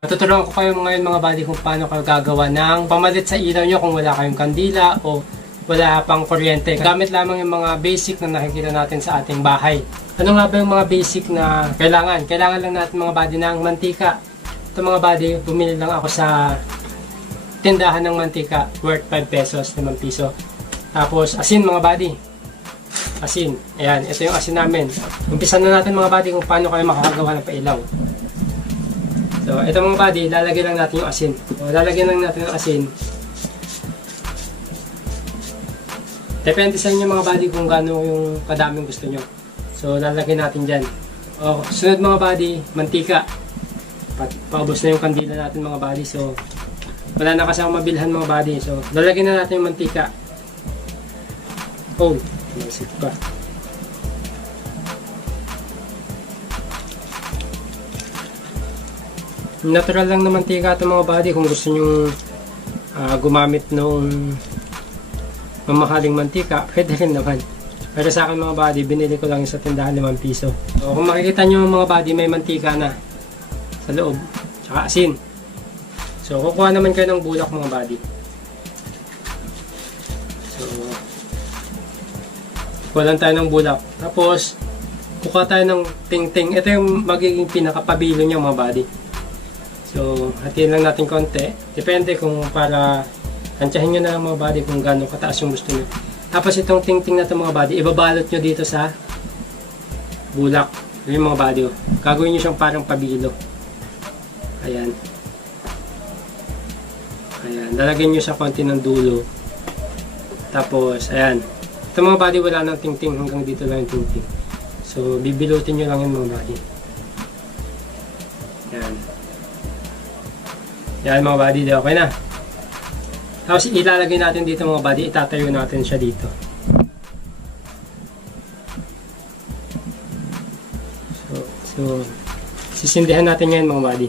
Matuturuan ko kayo ngayon mga buddy kung paano kayo gagawa ng pamalit sa ilaw nyo kung wala kayong kandila o wala pang kuryente. Gamit lamang yung mga basic na nakikita natin sa ating bahay. Ano nga ba yung mga basic na kailangan? Kailangan lang natin mga buddy ng mantika. Ito mga buddy, bumili lang ako sa tindahan ng mantika worth 5 pesos, 5 piso. Tapos asin mga buddy. Asin. Ayan, ito yung asin namin. Umpisan na natin mga buddy kung paano kayo makakagawa ng pailaw. So, ito mga buddy, lalagyan lang natin yung asin. So, lalagyan lang natin yung asin. Depende sa inyo mga buddy kung gaano yung kadaming gusto nyo. So, lalagyan natin dyan. O, sunod mga buddy, mantika. Paubos na yung kandila natin mga buddy. So, wala na kasi akong mabilhan mga buddy. So, lalagyan na natin yung mantika. Oh, masip pa. Natural lang na mantika ito mga buddy. Kung gusto nyo gumamit ng mamahaling mantika, pwede rin naman. Pero sa akin mga buddy, binili ko lang sa tindahan 5 piso. So, kung makikita nyo mga buddy, may mantika na sa loob. Tsaka asin. So, kukuha naman kayo ng bulak mga buddy. So, kuha lang tayo ng bulak. Tapos, kukuha tayo ng ting-ting. Ito yung magiging pinakapabilo niya mga buddy. So, hatiin lang natin konti. Depende kung para tansyahin nyo na lang mga buddy kung gaano kataas yung gusto nyo. Tapos itong ting-ting na ito mga buddy, ibabalot nyo dito sa bulak. Yung mga buddy. Gagawin nyo siyang parang pabilo. Ayan. Ayan. Lalagyan nyo sa konti ng dulo. Tapos, ayan. Ito mga buddy, wala nang ting-ting. Hanggang dito lang yung ting-ting. So, bibilutin nyo lang yung mga buddy. Ayan. Yan mga buddy, okay na. Tapos ilalagay natin dito mga buddy, itatayo natin siya dito. So sisindihan natin ngayon mga buddy.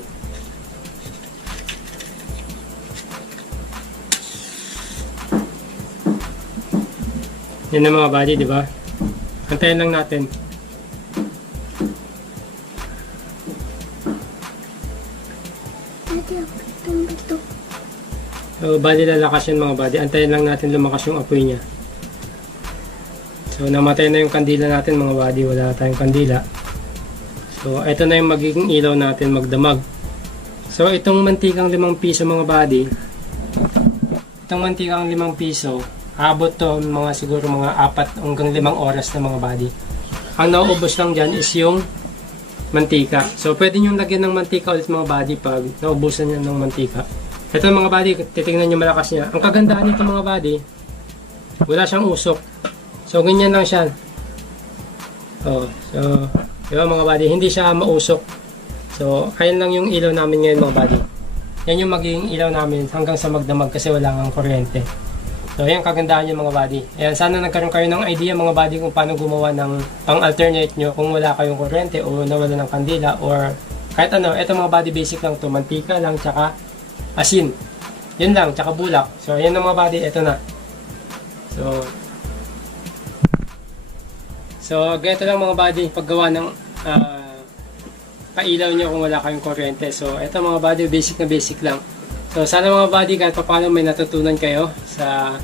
Yan na mga buddy, di ba? Antayin lang natin. So, bali lalakas yan mga buddy. Antayin lang natin lumakas yung apoy niya. So, namatay na yung kandila natin mga buddy. Wala tayong kandila. So, ito na yung magiging ilaw natin magdamag. So, itong mantikang 5 piso mga buddy. Itong mantikang 5 piso, abot to mga siguro mga 4 hanggang 5 oras na mga buddy. Ang nauubos lang dyan is yung mantika. So, pwede nyo lagyan ng mantika ulit mga buddy pag naubusan nyo ng mantika. Ito mga buddy, titingnan nyo malakas niya. Ang kagandahan nito mga buddy, wala siyang usok. So, ganyan lang siya. Oh, so, diba mga buddy, hindi siya mausok. So, ayun lang yung ilaw namin ngayon mga buddy. Yan yung magiging ilaw namin hanggang sa magdamag kasi wala kang kuryente. So, yan kagandahan yung mga buddy. Ayan, sana nagkaroon kayo ng idea mga buddy kung paano gumawa ng pang-alternate nyo kung wala kayong kuryente o nawala ng kandila or kahit ano. Ito mga buddy, basic lang to, mantika lang, tsaka asin. Yun lang, tsaka bulak. So, ayan na mga buddy, ito na. So, ganito lang mga buddy, paggawa ng pailaw nyo kung wala kayong kuryente. So, ito mga buddy, basic na basic lang. So, sana mga buddy, kahit paano may natutunan kayo sa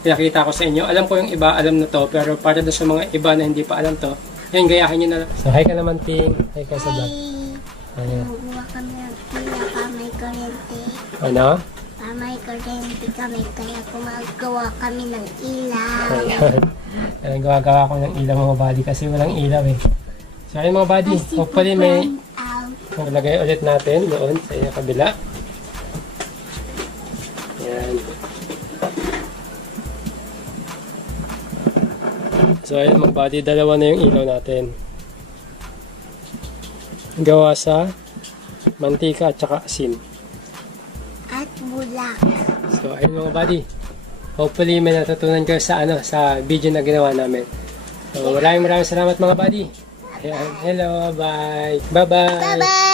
pinakita ko sa inyo. Alam ko yung iba, alam na to, pero para doon sa mga iba na hindi pa alam to, yun, gayahin nyo na lang. So, hi ka naman, Ting. Hi ka sa vlog. Ayan. Gumawa kami ng pila pa may kuryente. Ano? Pa may kuryente kami, kaya gumagawa kami ng ilaw. Ayan, gawa ko ng ilaw mga buddy kasi walang ilaw eh. So ayun mga buddy, hopefully may maglagay ulit natin doon sa kabila. Ayan. So ayun mga buddy, dalawa na yung ilaw natin. Gawa sa mantika at saka asin. At bulak. So ayun mga buddy, hopefully may natutunan kayo sa sa video na ginawa namin. So maraming salamat mga buddy. Ayan, hello, bye. Bye-bye. Bye-bye!